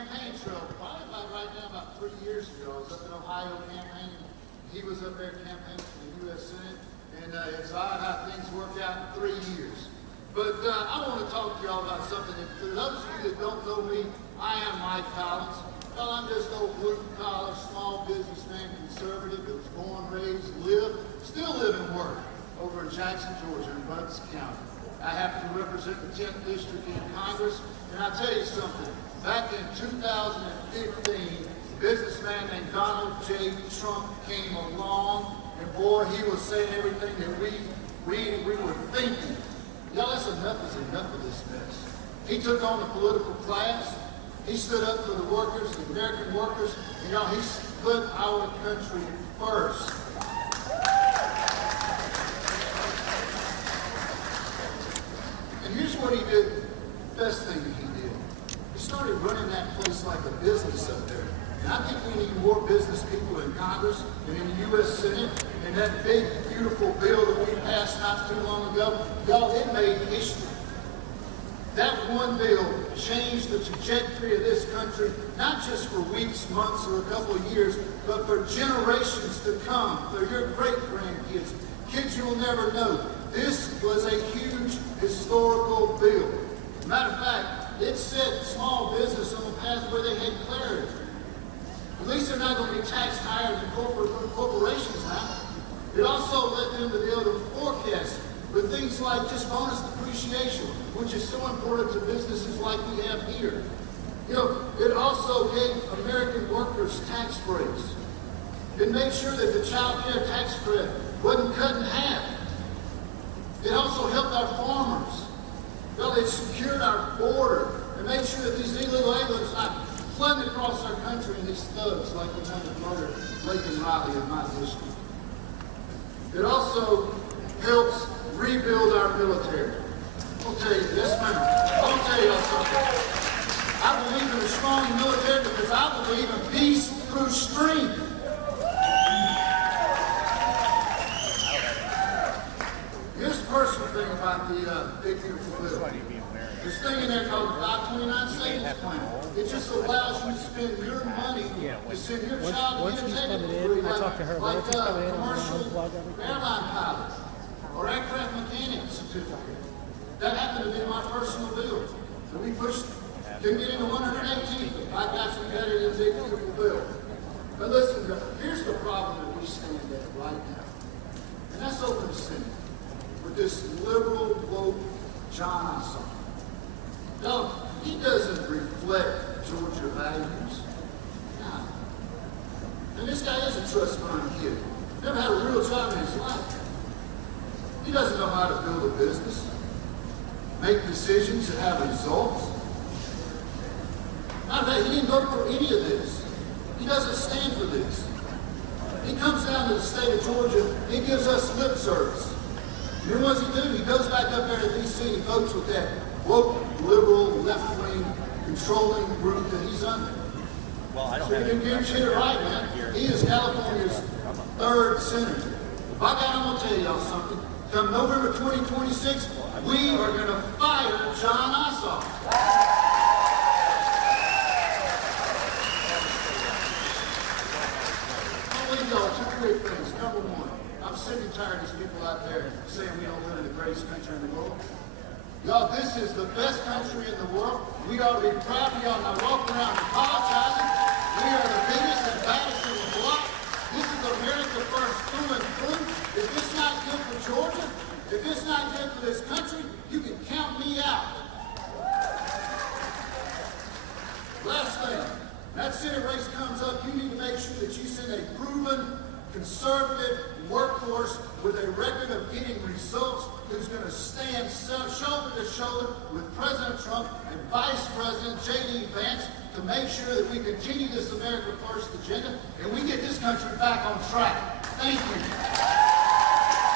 campaign trail, probably right now about 3 years ago. I was up in Ohio campaigning. He was up there campaigning for the U.S. Senate, and it's odd how things worked out in 3 years. But I want to talk to y'all about something. And for those of you that don't know me, I am Mike Collins. Well, I'm just an old blue-collar, small businessman, conservative that was born, raised, lived, still live and work over in Jackson, Georgia, in Butts County. I happen to represent the 10th District in Congress, and I'll tell you something. Back in 2015, a businessman named Donald J. Trump came along, and boy, he was saying everything that we were thinking. Y'all, that's enough is enough of this mess. He took on the political class. He stood up for the workers, the American workers, and y'all, he put our country first. And here's what he did, the best thing that he did. He started running that place like a business up there. And I think we need more business people in Congress and in the U.S. Senate. And that big, beautiful bill that we passed not too long ago, y'all, it made history. That one bill changed the trajectory of this country, not just for weeks, months, or a couple of years, but for generations to come, for your great-grandkids, kids you will never know. This was a huge historical bill. Matter of fact, it set small business on the path where they had clarity. At least they're not going to be taxed higher than corporations now. It also led them to be able to forecast with things like just bonus depreciation, which is so important to businesses like we have here. You know, it also gave American workers tax breaks. It made sure that the child care tax credit wasn't cut in half. It also helped our farmers. Well, it secured our border and made sure that these illegal aliens not flooding across our country and these thugs like the one that murdered Laken Riley in my district. It also helps rebuild our military. I'll tell you this, man. I'll tell you something. I believe in a strong military because I believe in peace through strength. Here's the personal thing about the big beautiful bill. This thing in there called the 529 savings plan. It just allows you to spend your money to send your child to get a technical degree like commercial airline pilot or aircraft mechanic certificate. That happened to be my personal bill. So we pushed, didn't get into 118th, but I got some better than big beautiful bill. But listen, here's the problem that we stand at right now. And that's open Senate with this liberal, woke Jon Ossoff. No, he doesn't reflect Georgia values. No. And this guy is a trust fund kid. Never had a real job in his life. He doesn't know how to build a business, make decisions and have results. Matter of fact, he didn't vote for any of this. He doesn't stand for this. He comes down to the state of Georgia, he gives us lip service. You know what he do? He goes back up there to D.C. and he votes with that woke, liberal, left-wing, controlling group that he's under. Well, I don't so you can get it right, man. He is California's 3rd senator. By God, I'm going to tell y'all something. Come November 2026, we are going to fire Jon Ossoff. I'll leave y'all 2 quick things. Number one, I'm sick and tired of these people out there saying we don't live in the greatest country in the world. Y'all, this is the best country in the world. We ought to be proud. We ought not walk around apologizing. We are the biggest and baddest in the block. This is America first through and through. If it's not good for Georgia, if it's not good for this country, you can count me out. Last thing, that Senate race comes up, you need to make sure that you send a proven, conservative workforce with a record of getting results who's going to stand shoulder to shoulder with President Trump and Vice President J.D. Vance to make sure that we continue this America First agenda and we get this country back on track. Thank you.